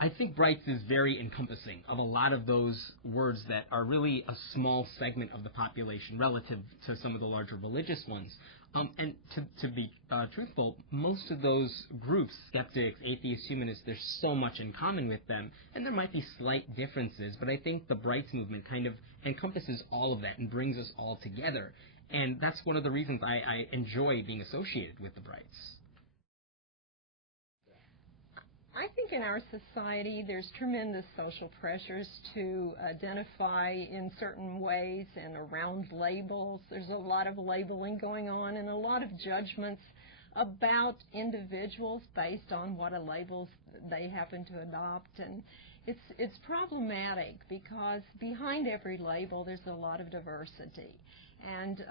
I think Brights is very encompassing of a lot of those words that are really a small segment of the population relative to some of the larger religious ones. And to be truthful, most of those groups, skeptics, atheists, humanists, there's so much in common with them, and there might be slight differences, but I think the Brights movement kind of encompasses all of that and brings us all together. And that's one of the reasons I enjoy being associated with the Brights. I think in our society there's tremendous social pressures to identify in certain ways and around labels. There's a lot of labeling going on and a lot of judgments about individuals based on what labels they happen to adopt. And it's problematic because behind every label there's a lot of diversity. And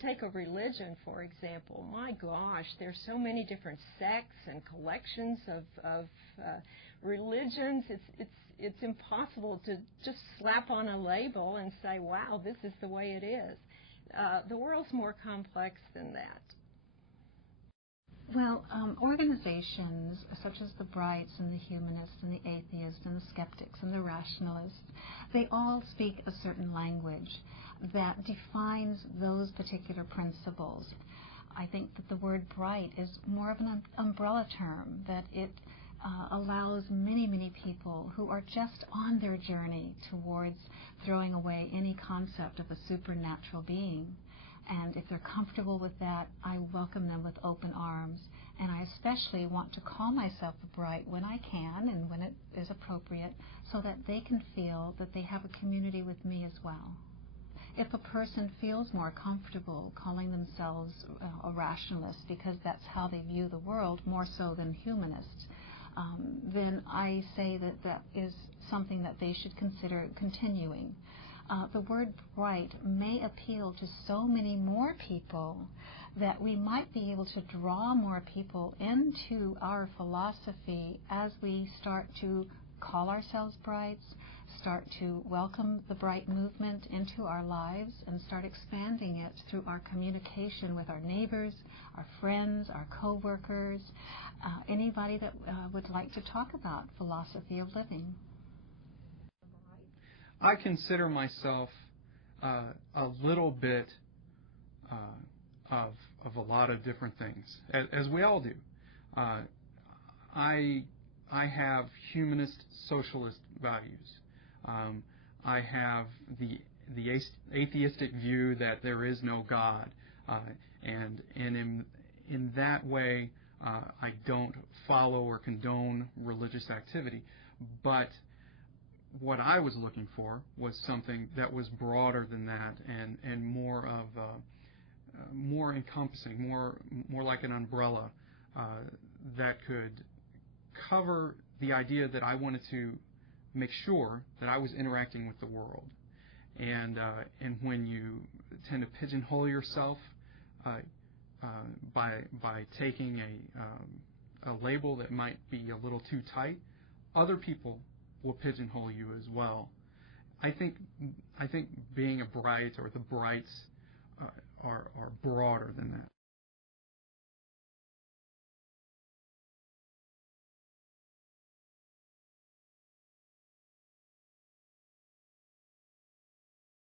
take a religion, for example. My gosh, there's so many different sects and collections of religions. It's impossible to just slap on a label and say, wow, this is the way it is. The world's more complex than that. Well, organizations such as the Brights and the Humanists and the Atheists and the Skeptics and the Rationalists, they all speak a certain language that defines those particular principles. I think that the word bright is more of an umbrella term, that it allows many, many people who are just on their journey towards throwing away any concept of a supernatural being. And if they're comfortable with that, I welcome them with open arms. And I especially want to call myself a Bright when I can and when it is appropriate, so that they can feel that they have a community with me as well. If a person feels more comfortable calling themselves a rationalist because that's how they view the world more so than humanists, then I say that that is something that they should consider continuing. The word bright may appeal to so many more people that we might be able to draw more people into our philosophy as we start to call ourselves Brights, start to welcome the Bright movement into our lives, and start expanding it through our communication with our neighbors, our friends, our co-workers, anybody that would like to talk about philosophy of living. I consider myself a little bit of a lot of different things, as we all do. I have humanist socialist values. I have the atheistic view that there is no God, and in that way I don't follow or condone religious activity, but what I was looking for was something that was broader than that and more of more encompassing, more like an umbrella that could cover the idea that I wanted to make sure that I was interacting with the world. And when you tend to pigeonhole yourself by taking a label that might be a little too tight, other people will pigeonhole you as well. I think being a Bright or the Brights are broader than that.